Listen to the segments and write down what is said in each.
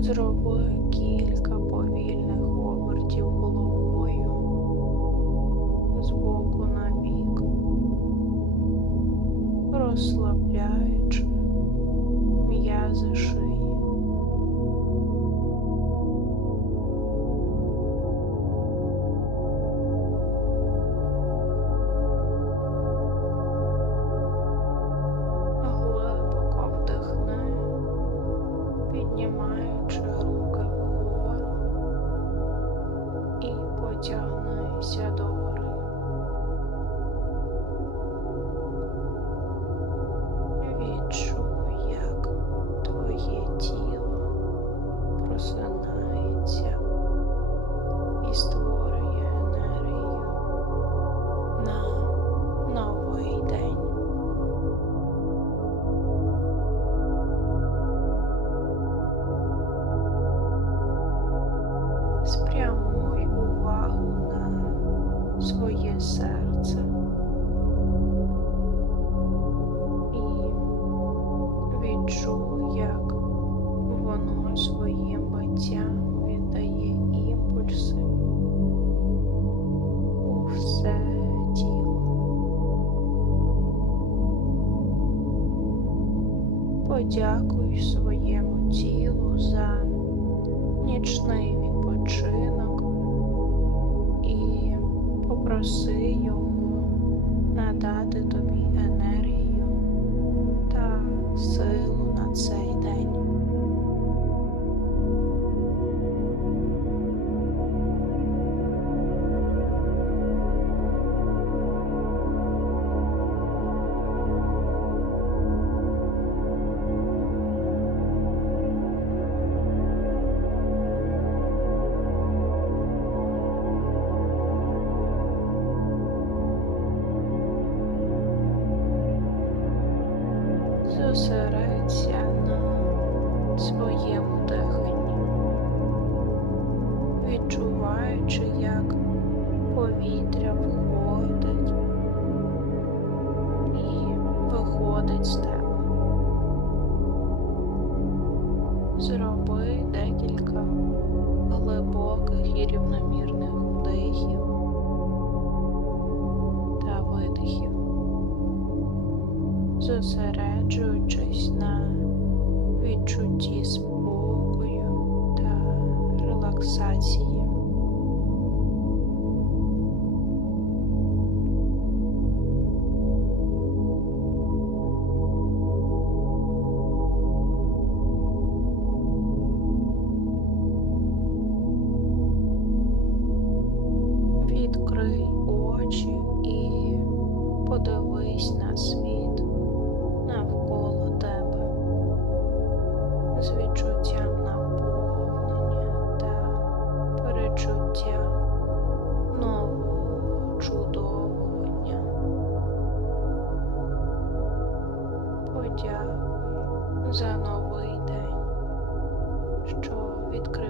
Зроби кілька повільних обертів головою з боку на бік, розслабляючи м'язи шиї. Своїм биттям віддає імпульси у все тіло. Подякуй Зосередься на своєму диханні, відчуваючи, як повітря входить і виходить з тебе. Зроби декілька глибоких і рівномірних вдихів чудового дня. За новий день, що відкривається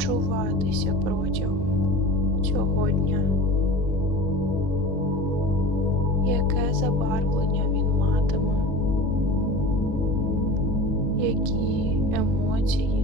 почуватися протягом цього дня? Яке забарвлення він матиме? Які емоції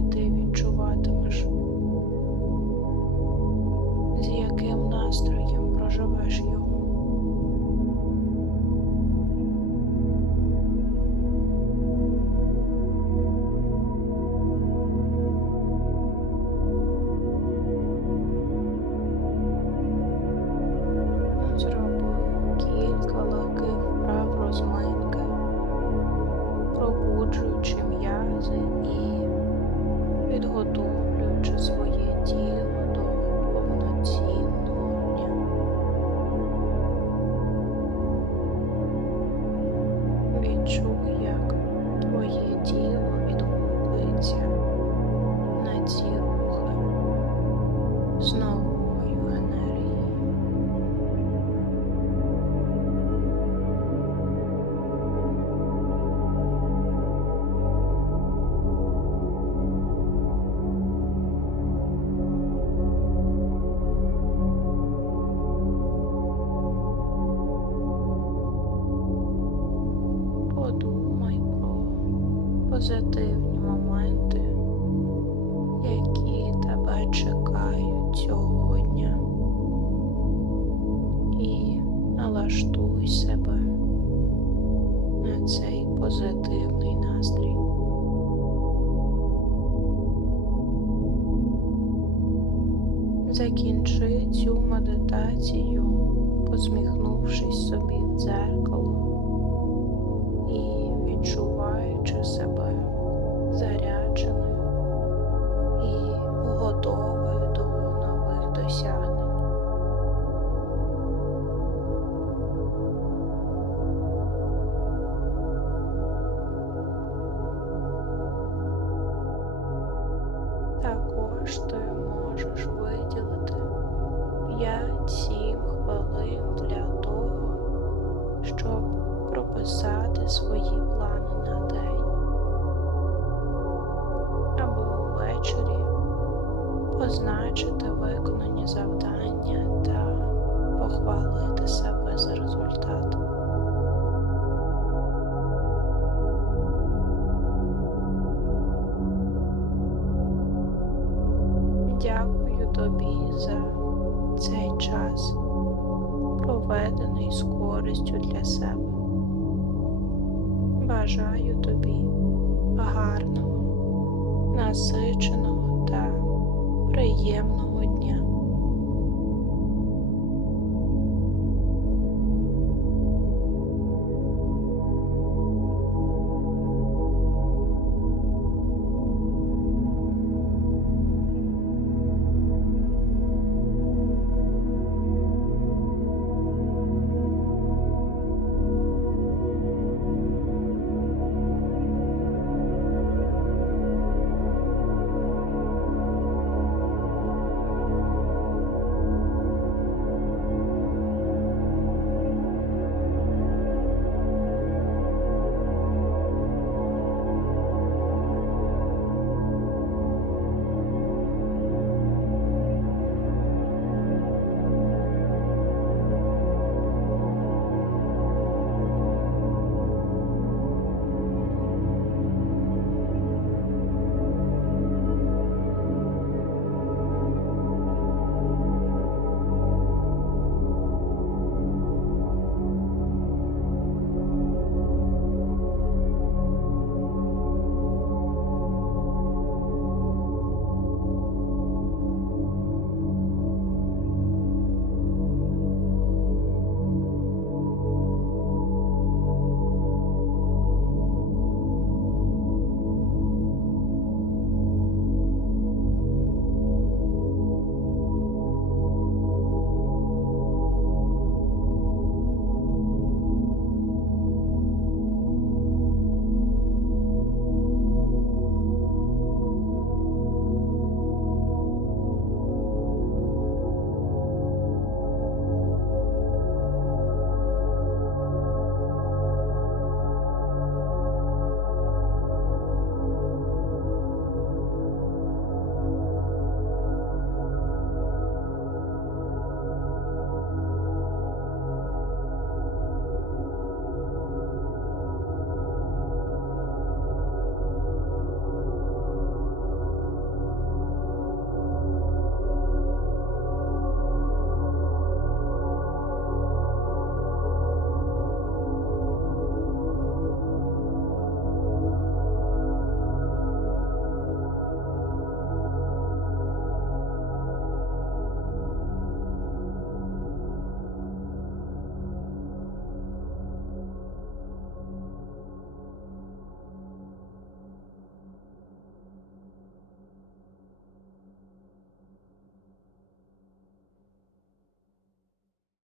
позитивні моменти, які тебе чекають цього. І налаштуй себе на цей позитивний настрій. Закінчи цю медитацію, посміхнувшись собі в дзеркало і відчуваючи себе зарядженою позначити виконані завдання та похвалити себе за результат. Дякую тобі за цей час, проведений з користю для себе. Бажаю тобі гарного, насиченого та приємного дня.